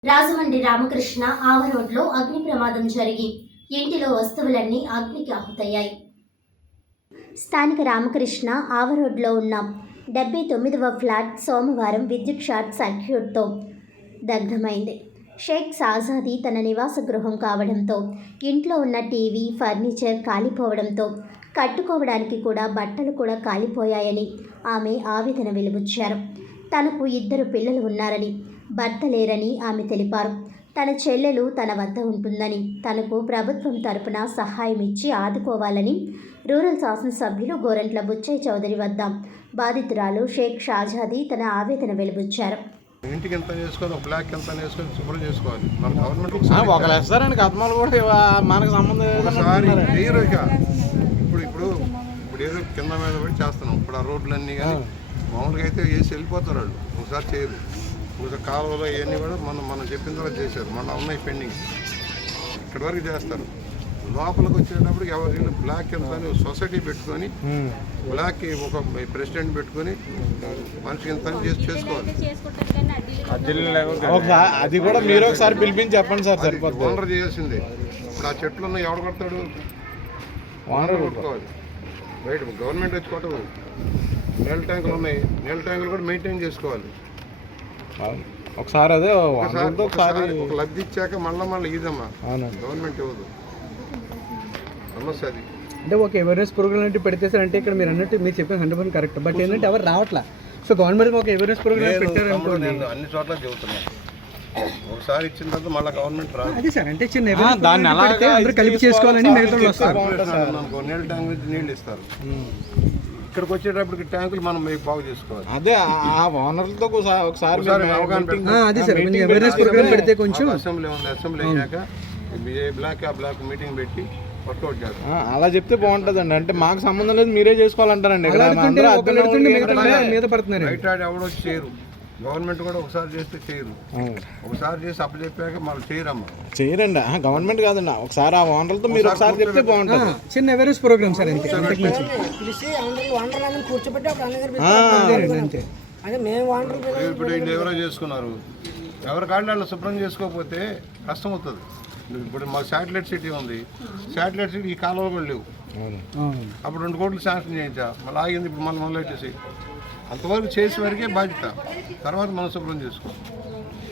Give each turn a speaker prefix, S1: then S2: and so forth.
S1: రాజమండ్రి రామకృష్ణ ఆవరోడ్లో అగ్ని ప్రమాదం జరిగి ఇంటిలో వస్తువులన్నీ అగ్నికి ఆహుతయ్యాయి. స్థానిక రామకృష్ణ ఆవరోడ్లో ఉన్న 79వ ఫ్లాట్ సోమవారం విద్యుత్ షార్ట్ సర్క్యూట్తో దగ్ధమైంది. షేక్ సాజాది తన నివాస గృహం కావడంతో ఇంట్లో ఉన్న టీవీ, ఫర్నిచర్ కాలిపోవడంతో కట్టుకోవడానికి కూడా బట్టలు కూడా కాలిపోయాయని ఆమె ఆవేదన వెలిబుచ్చారు. తనకు 2 పిల్లలు ఉన్నారని, భర్త లేరని ఆమె తెలిపారు. తన చెల్లెలు తన వద్ద ఉంటుందని, తనకు ప్రభుత్వం తరపున సహాయం ఇచ్చి ఆదుకోవాలని రూరల్ శాసనసభ్యులు గోరంట్ల బుచ్చయ్య చౌదరి వద్ద బాధితురాలు షేక్ షాజాది తన ఆవేదన వెలిబుచ్చారు.
S2: ఇంటికి ఎంత చేసుకోవాలి, బ్లాక్ ఎంత వేసుకొని శుభ్రం చేసుకోవాలి. మన గవర్నమెంట్
S3: మనకు సంబంధం
S2: ఇప్పుడు ఏదో కింద మీద పడి చేస్తున్నాం. ఇప్పుడు ఆ రోడ్లన్నీ కానీ మామూలుగా అయితే వేసి వెళ్ళిపోతారు వాళ్ళు, ఒకసారి చేయరు. ఒకసారి కాలువలో ఇవన్నీ కూడా మనం చెప్పిన తర్వాత చేశారు. మళ్ళీ ఉన్నాయి పెండింగ్, ఇక్కడి వరకు చేస్తారు. లోపలికి వచ్చేటప్పటికి ఎవరు బ్లాక్ ఎంత అని సొసైటీ పెట్టుకొని బ్లాక్కి ఒక ప్రెసిడెంట్ పెట్టుకొని మనిషికి ఎంత చేసుకోవాలి.
S3: అది కూడా మీరు ఒకసారి పిలిపించి చెప్పండి సార్. సరిపోతుంది,
S2: ఓనర్ చేయాల్సిందే. ఇప్పుడు ఆ చెట్లు ఉన్నాయి, ఎవడు కొడతాడు? ఓనర్ కొట్టుకోవాలి. బయట గవర్నమెంట్ వచ్చి కొట్టదు. నీళ్ళ ట్యాంకులు ఉన్నాయి, నీళ్ళ ట్యాంకులు కూడా మెయింటైన్ చేసుకోవాలి.
S3: ఒకసారి అదే
S2: ఒక లబ్ధి ఇచ్చాక మళ్ళీ ఇదమ్మా గవర్నమెంట్ ఇవ్వదు. సమస్య అది.
S4: అంటే ఒక అవేర్నెస్ ప్రోగ్రామ్ అంటే పెడితే సార్, అంటే ఇక్కడ మీరు అన్నట్టు మీరు చెప్పిన 100% కరెక్ట్. బట్ ఏంటంటే ఎవరు రావట్లా. సో గవర్నమెంట్ ఒక అవేర్నెస్ ప్రోగ్రామ్ పెట్టారు అనుకోండి.
S2: నేను అన్ని చోట్ల చెబుతున్నాను. ఒకసారి ఇచ్చిన తర్వాత మళ్ళీ గవర్నమెంట్ రాదు.
S4: అదే సార్, అంటే చిన్న అందరూ కలిపి చేసుకోవాలని మిగతా వస్తారు.
S2: నీళ్ళ ట్యాంక్ నుంచి నీళ్ళు ఇస్తారు. ఇక్కడికి వచ్చేటప్పటికి ట్యాంకులు మనం బాగు చేసుకోవాలి.
S3: అదే ఆ ఓనర్లతో ఒకసారి
S4: అదే సార్, అవేర్నెస్ ప్రోగ్రామ్ పెడితే కొంచెం.
S2: అసెంబ్లీ ఉంది, అసెంబ్లీ అయ్యాక బ్లాక్ ఆ బ్లాక్ మీటింగ్ పెట్టి వర్కౌట్ చేస్తాం.
S3: అలా చెప్తే బాగుంటుందండి. అంటే మాకు సంబంధం లేదు, మీరే చేసుకోవాలంటారండి.
S4: మీద పడుతున్నారు.
S2: బయట ఎవడో చేయరు, గవర్నమెంట్ కూడా ఒకసారి చేస్తే చేయరు. ఒకసారి చేసి అప్పు చెప్పాక మళ్ళీ చేయరమ్మా.
S3: చేయరండి, గవర్నమెంట్ కాదండి. ఒకసారి ఆ ఓనర్లతో మీరు ఒకసారి చెప్తే బాగుంటుంది.
S4: చిన్న అవేర్నెస్ ప్రోగ్రామ్ సార్.
S2: ఇప్పుడు వీళ్ళు ఎవరో చేసుకున్నారు, ఎవరి కాళ్ళు వాళ్ళు శుభ్రం చేసుకోకపోతే కష్టం అవుతుంది. ఇప్పుడు మాకు శాటిలైట్ సిటీ ఉంది, శాటిలైట్ సిటీ ఈ కాలువలు కూడా లేవు. అప్పుడు 2 కోట్లు శాంక్షన్ చేయించా, మళ్ళీ ఆగింది. ఇప్పుడు మళ్ళీ మొదలెట్టేసి అంతవరకు చేసే వరకే బాధ్యత, తర్వాత మనం శుభ్రం చేసుకోవాలి.